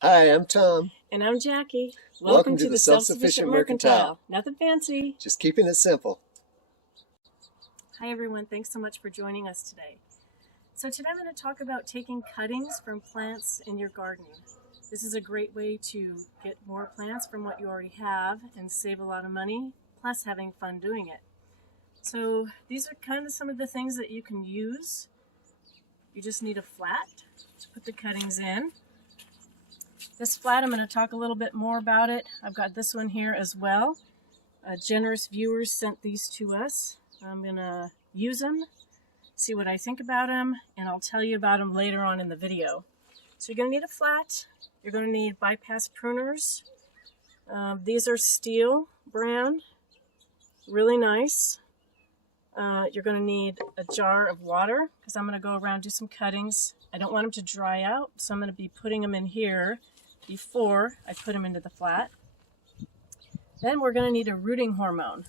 Hi, I'm Tom. And I'm Jackie. Welcome to the Self-Sufficient Mercantile. Nothing fancy. Just keeping it simple. Hi everyone, thanks so much for joining us today. So today I'm going to talk about taking cuttings from plants in your garden. This is a great way to get more plants from what you already have and save a lot of money, plus having fun doing it. So these are kind of some of the things that you can use. You just need a flat to put the cuttings in. This flat, I'm going to talk a little bit more about it. I've got this one here as well. Generous viewers sent these to us. I'm going to use them, see what I think about them, and I'll tell you about them later on in the video. So you're going to need a flat. You're going to need bypass pruners. These are Steel brand, really nice. You're going to need a jar of water because I'm going to go around and do some cuttings. I don't want them to dry out, so I'm going to be putting them in here before I put them into the flat. Then we're going to need a rooting hormone.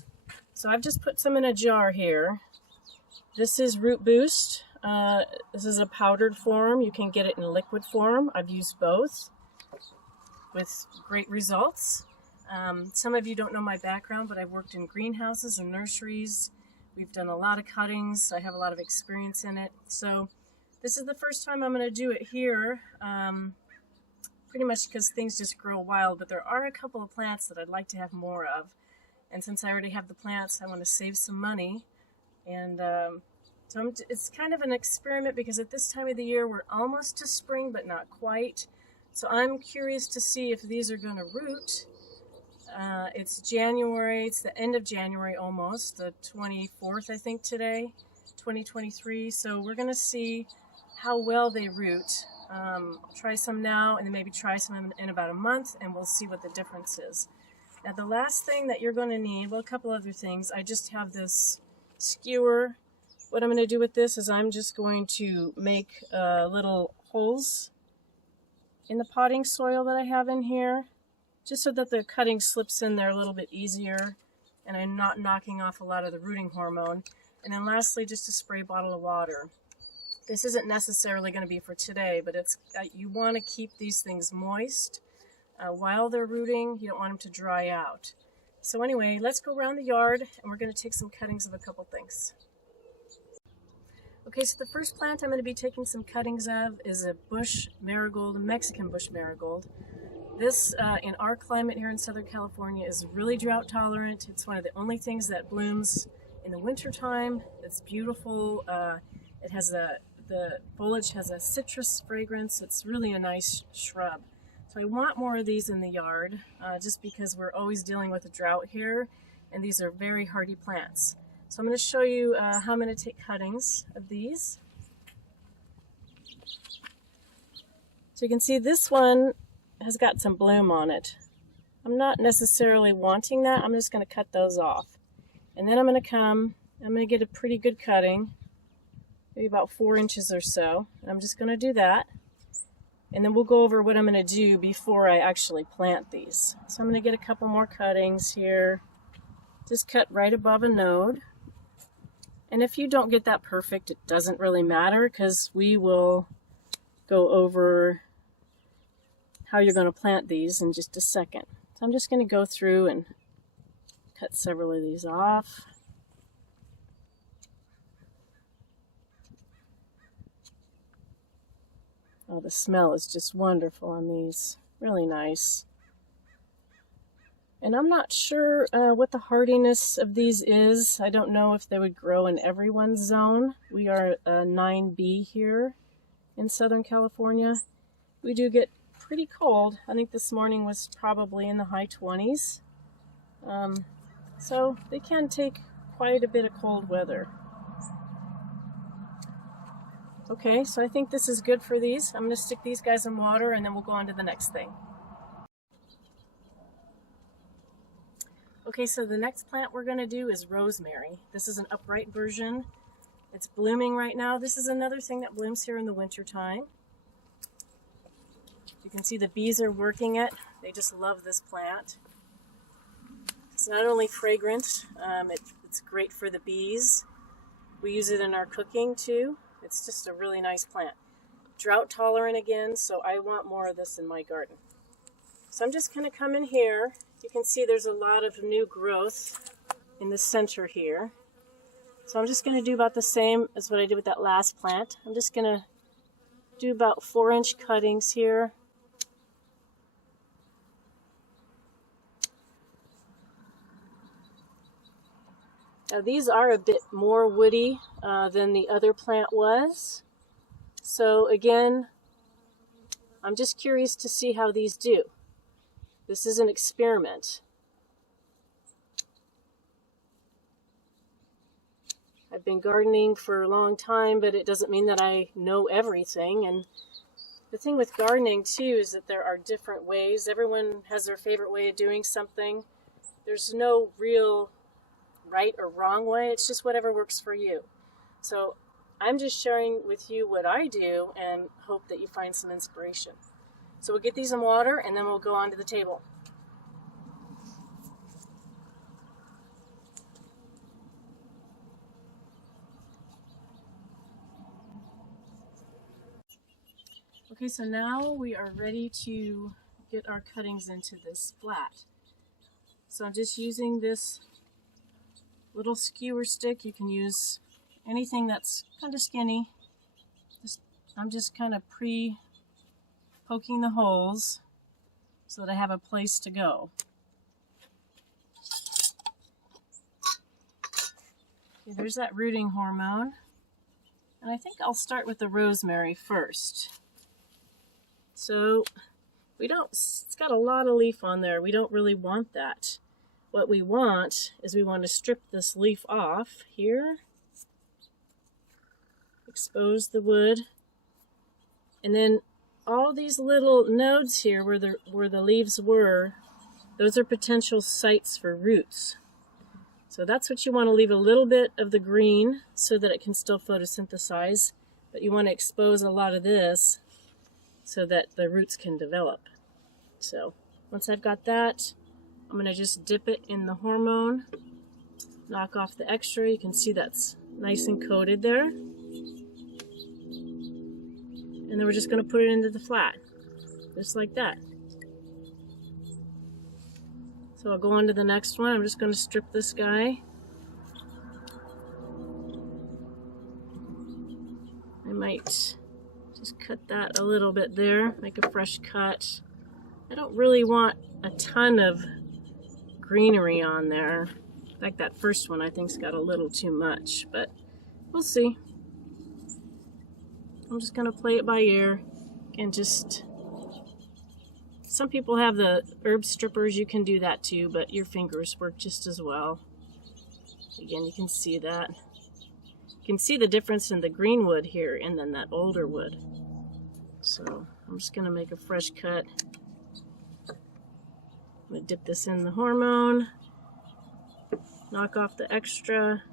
So I've just put some in a jar here. This is Root Boost. This is a powdered form. You can get it in liquid form. I've used both with great results. Some of you don't know my background, but I've worked in greenhouses and nurseries. We've done a lot of cuttings. I have a lot of experience in it. So this is the first time I'm going to do it here. Pretty much because things just grow wild, but there are a couple of plants that I'd like to have more of. And since I already have the plants, I want to save some money. And so it's kind of an experiment because at this time of the year, we're almost to spring, but not quite. So I'm curious to see if these are going to root. It's January, it's the end of January almost, the 24th, I think today, 2023. So we're going to see how well they root. I'll try some now and then maybe try some in about a month and we'll see what the difference is. Now the last thing that you're going to need, well, a couple other things. I just have this skewer. What I'm going to do with this is I'm just going to make little holes in the potting soil that I have in here, just so that the cutting slips in there a little bit easier and I'm not knocking off a lot of the rooting hormone. And then lastly, just a spray bottle of water. This isn't necessarily going to be for today, but it's you want to keep these things moist while they're rooting. You don't want them to dry out. So anyway, let's go around the yard and we're going to take some cuttings of a couple things. Okay, so the first plant I'm going to be taking some cuttings of is a bush marigold, a Mexican bush marigold. This, in our climate here in Southern California, is really drought tolerant. It's one of the only things that blooms in the wintertime. It's beautiful. It has the foliage has a citrus fragrance. It's really a nice shrub. So I want more of these in the yard just because we're always dealing with a drought here and these are very hardy plants. So I'm going to show you how I'm going to take cuttings of these. So you can see this one has got some bloom on it. I'm not necessarily wanting that. I'm just going to cut those off. And then I'm going to get a pretty good cutting. Maybe about 4 inches or so. I'm just going to do that. And then we'll go over what I'm going to do before I actually plant these. So I'm going to get a couple more cuttings here. Just cut right above a node. And if you don't get that perfect, it doesn't really matter because we will go over how you're going to plant these in just a second. So I'm just going to go through and cut several of these off. Oh, the smell is just wonderful on these. Really nice. And I'm not sure what the hardiness of these is. I don't know if they would grow in everyone's zone. We are 9B here in Southern California. We do get pretty cold. I think this morning was probably in the high 20s. So they can take quite a bit of cold weather. Okay, so I think this is good for these. I'm going to stick these guys in water and then we'll go on to the next thing. Okay, so the next plant we're going to do is rosemary. This is an upright version. It's blooming right now. This is another thing that blooms here in the winter time. You can see the bees are working it. They just love this plant. It's not only fragrant, it's great for the bees. We use it in our cooking too. It's just a really nice plant. drought tolerant again, so I want more of this in my garden. So I'm just going to come in here. You can see there's a lot of new growth in the center here. So I'm just going to do about the same as what I did with that last plant. I'm just going to do about 4-inch cuttings here. Now these are a bit more woody than the other plant was. So again, I'm just curious to see how these do. This is an experiment. I've been gardening for a long time, but it doesn't mean that I know everything. And the thing with gardening too is that there are different ways. Everyone has their favorite way of doing something. There's no real right or wrong way. It's just whatever works for you. So I'm just sharing with you what I do and hope that you find some inspiration. So we'll get these in water and then we'll go on to the table. Okay, so now we are ready to get our cuttings into this flat. So I'm just using this little skewer stick. You can use anything that's kind of skinny. I'm just kind of poking the holes so that I have a place to go. Okay, there's that rooting hormone. And I think I'll start with the rosemary first. So it's got a lot of leaf on there. We don't really want that. What we want is we want to strip this leaf off here, expose the wood, and then all these little nodes here where the leaves were, those are potential sites for roots. So that's what you want to leave a little bit of the green so that it can still photosynthesize, but you want to expose a lot of this so that the roots can develop. So once I've got that, I'm going to just dip it in the hormone, knock off the extra. You can see that's nice and coated there. And then we're just going to put it into the flat, just like that. So I'll go on to the next one. I'm just going to strip this guy. I might just cut that a little bit there, make a fresh cut. I don't really want a ton of greenery on there. In fact, that first one I think's got a little too much, but we'll see. I'm just going to play it by ear and just... Some people have the herb strippers, you can do that too, but your fingers work just as well. Again, you can see that. You can see the difference in the green wood here and then that older wood. So I'm just going to make a fresh cut. I'm going to dip this in the hormone, knock off the extra,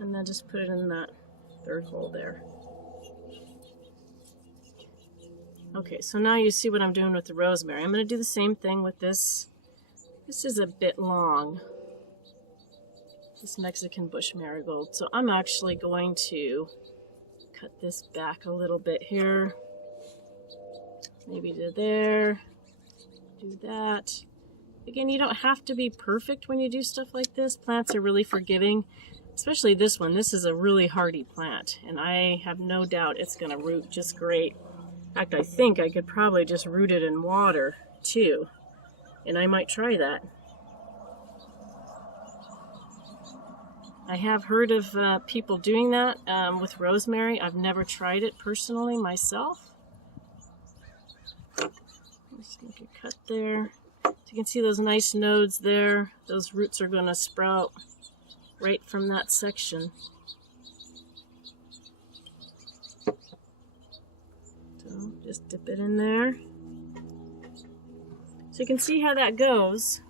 and then just put it in that third hole there. Okay, so now you see what I'm doing with the rosemary. I'm going to do the same thing with this. This is a bit long, this Mexican bush marigold. So I'm actually going to cut this back a little bit here. Maybe to there. Do that. Again, you don't have to be perfect when you do stuff like this. Plants are really forgiving, especially this one. This is a really hardy plant, and I have no doubt it's going to root just great. In fact, I think I could probably just root it in water too, and I might try that. I have heard of people doing that with rosemary. I've never tried it personally myself. Just make a cut there. So you can see those nice nodes there. Those roots are going to sprout right from that section. So just dip it in there. So you can see how that goes.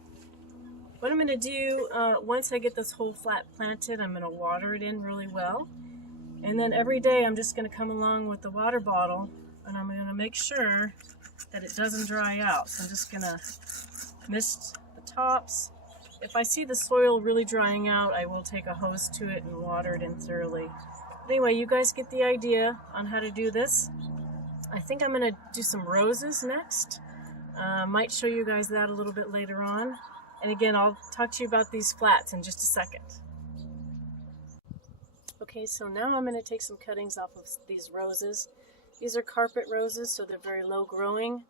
What I'm going to do, once I get this whole flat planted, I'm going to water it in really well. And then every day I'm just going to come along with the water bottle and I'm going to make sure that it doesn't dry out. So I'm just going to mist the tops. If I see the soil really drying out, I will take a hose to it and water it in thoroughly. Anyway, you guys get the idea on how to do this. I think I'm going to do some roses next. Might show you guys that a little bit later on. And again, I'll talk to you about these flats in just a second. Okay, so now I'm going to take some cuttings off of these roses. These are carpet roses, so they're very low growing.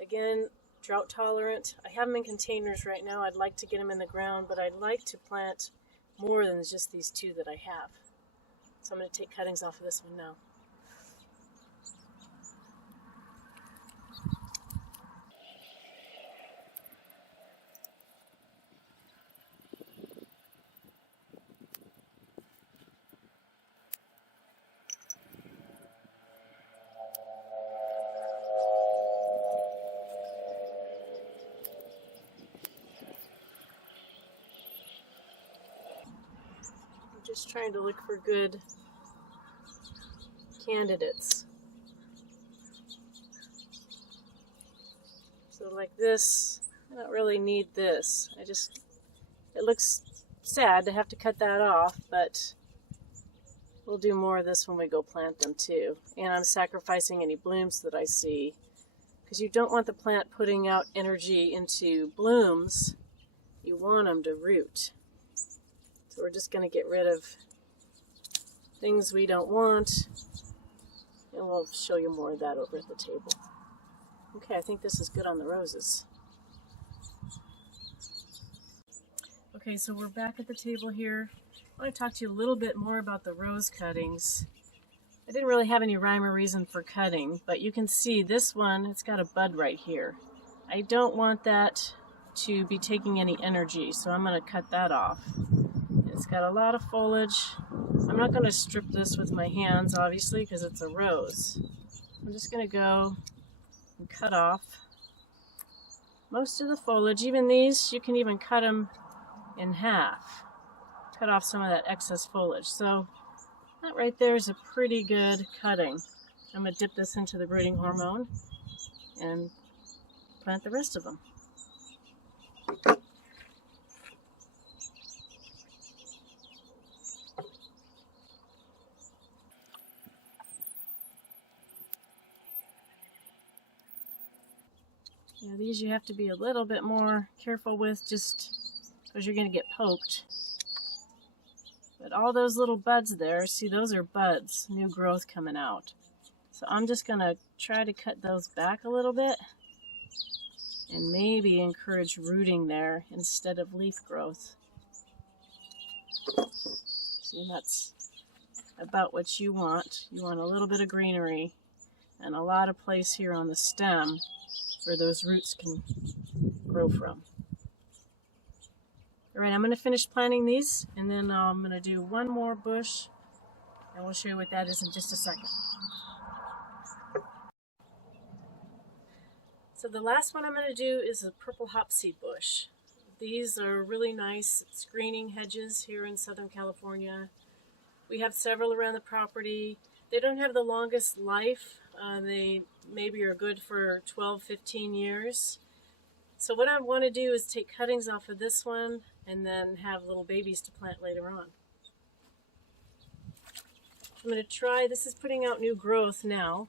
Again, drought tolerant. I have them in containers right now. I'd like to get them in the ground, but I'd like to plant more than just these two that I have. So I'm going to take cuttings off of this one now. Just trying to look for good candidates. So like this, I don't really need this. It looks sad to have to cut that off, but we'll do more of this when we go plant them too. And I'm sacrificing any blooms that I see, because you don't want the plant putting out energy into blooms. You want them to root. So we're just going to get rid of things we don't want, and we'll show you more of that over at the table. Okay, I think this is good on the roses. Okay, so we're back at the table here. I want to talk to you a little bit more about the rose cuttings. I didn't really have any rhyme or reason for cutting, but you can see this one, it's got a bud right here. I don't want that to be taking any energy, so I'm going to cut that off. It's got a lot of foliage. I'm not going to strip this with my hands, obviously, because it's a rose. I'm just going to go and cut off most of the foliage. Even these, you can even cut them in half. Cut off some of that excess foliage. So that right there is a pretty good cutting. I'm going to dip this into the rooting hormone and plant the rest of them. Now these you have to be a little bit more careful with, just because you're going to get poked. But all those little buds there, see, those are buds, new growth coming out. So I'm just going to try to cut those back a little bit and maybe encourage rooting there instead of leaf growth. See, that's about what you want. You want a little bit of greenery and a lot of place here on the stem where those roots can grow from. All right, I'm going to finish planting these, and then I'm going to do one more bush, and we'll show you what that is in just a second. So the last one I'm going to do is a purple hopseed bush. These are really nice screening hedges here in Southern California. We have several around the property. They don't have the longest life. They maybe are good for 12-15 years. So what I want to do is take cuttings off of this one and then have little babies to plant later on. I'm going to try, this is putting out new growth now.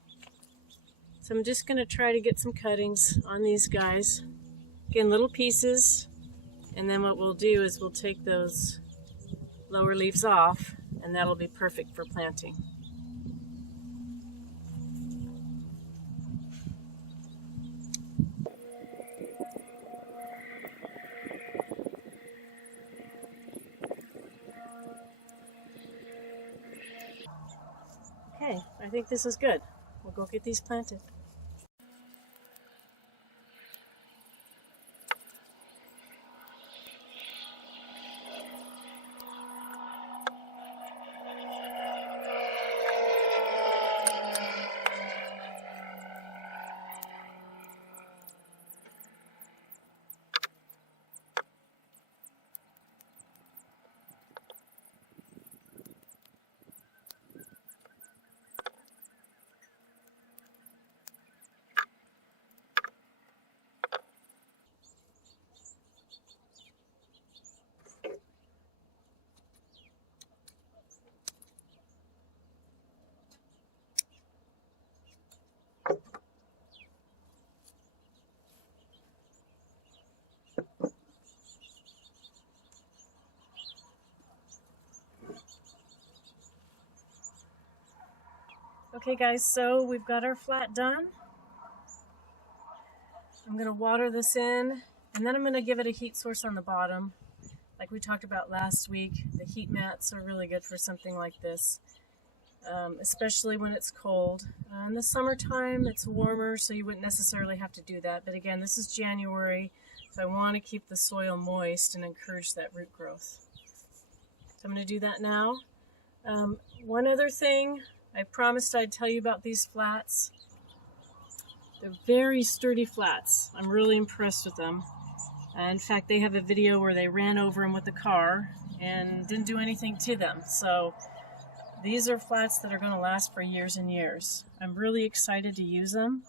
So I'm just going to try to get some cuttings on these guys. Again, little pieces. And then what we'll do is we'll take those lower leaves off, and that'll be perfect for planting. Okay, I think this is good. We'll go get these planted. Okay guys, so we've got our flat done. I'm going to water this in, and then I'm going to give it a heat source on the bottom. Like we talked about last week, the heat mats are really good for something like this, especially when it's cold. In the summertime, it's warmer, so you wouldn't necessarily have to do that. But again, this is January, so I want to keep the soil moist and encourage that root growth. So I'm going to do that now. One other thing, I promised I'd tell you about these flats. They're very sturdy flats. I'm really impressed with them. In fact, they have a video where they ran over them with the car and didn't do anything to them. So these are flats that are going to last for years and years. I'm really excited to use them.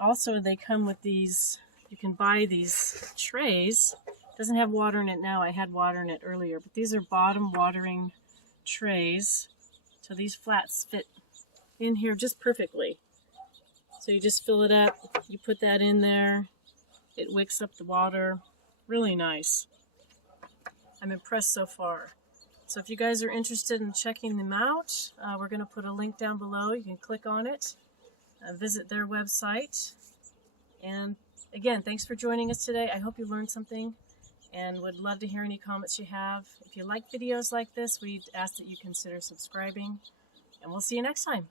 Also, they come with these, you can buy these trays. It doesn't have water in it now. I had water in it earlier, but these are bottom watering trays. So these flats fit in here just perfectly. So you just fill it up, you put that in there, it wicks up the water. Really nice. I'm impressed so far. So if you guys are interested in checking them out, we're going to put a link down below. You can click on it, visit their website. And again, thanks for joining us today. I hope you learned something and would love to hear any comments you have. If you like videos like this, we'd ask that you consider subscribing. And we'll see you next time.